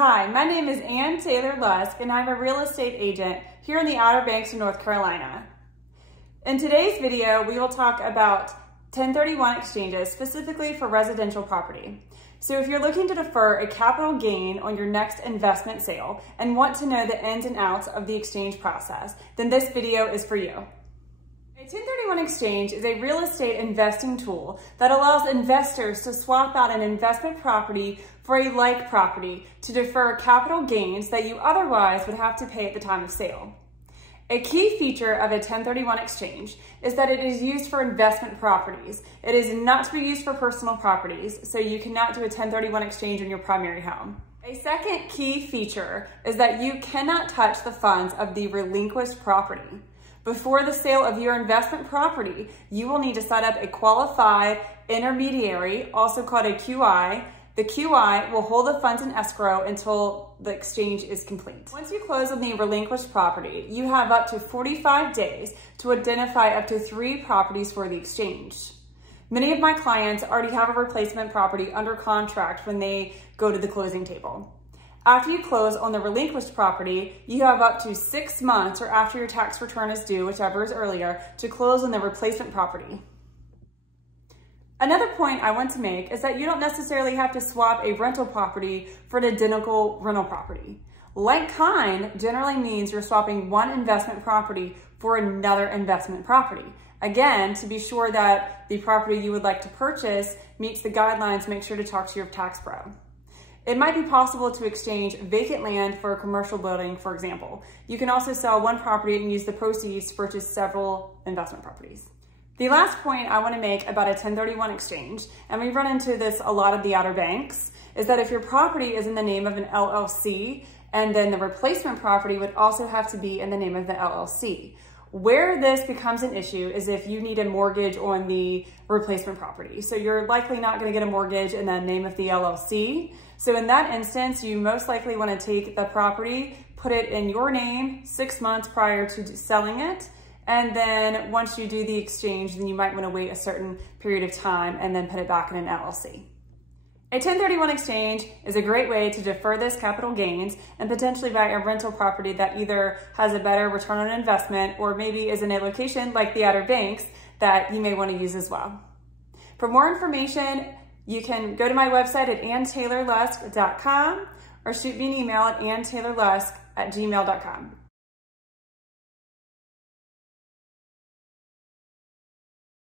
Hi, my name is Ann Taylor Lusk, and I'm a real estate agent here in the Outer Banks of North Carolina. In today's video, we will talk about 1031 exchanges, specifically for residential property. So if you're looking to defer a capital gain on your next investment sale and want to know the ins and outs of the exchange process, then this video is for you. A 1031 exchange is a real estate investing tool that allows investors to swap out an investment property for a like property to defer capital gains that you otherwise would have to pay at the time of sale. A key feature of a 1031 exchange is that it is used for investment properties. It is not to be used for personal properties, so you cannot do a 1031 exchange on your primary home. A second key feature is that you cannot touch the funds of the relinquished property. Before the sale of your investment property, you will need to set up a qualified intermediary, also called a QI. The QI will hold the funds in escrow until the exchange is complete. Once you close on the relinquished property, you have up to 45 days to identify up to 3 properties for the exchange. Many of my clients already have a replacement property under contract when they go to the closing table. After you close on the relinquished property, you have up to 6 months or after your tax return is due, whichever is earlier, to close on the replacement property. Another point I want to make is that you don't necessarily have to swap a rental property for an identical rental property. Like kind generally means you're swapping one investment property for another investment property. Again, to be sure that the property you would like to purchase meets the guidelines, make sure to talk to your tax pro. It might be possible to exchange vacant land for a commercial building, for example. You can also sell one property and use the proceeds to purchase several investment properties. The last point I want to make about a 1031 exchange, and we run into this a lot of the Outer Banks, is that if your property is in the name of an LLC, and then the replacement property would also have to be in the name of the LLC. Where this becomes an issue is if you need a mortgage on the replacement property. So you're likely not going to get a mortgage in the name of the LLC. So in that instance, you most likely want to take the property, put it in your name 6 months prior to selling it. And then once you do the exchange, then you might want to wait a certain period of time and then put it back in an LLC. A 1031 exchange is a great way to defer those capital gains and potentially buy a rental property that either has a better return on investment or maybe is in a location like the Outer Banks that you may want to use as well. For more information, you can go to my website at anntaylorlusk.com or shoot me an email at anntaylorlusk@gmail.com.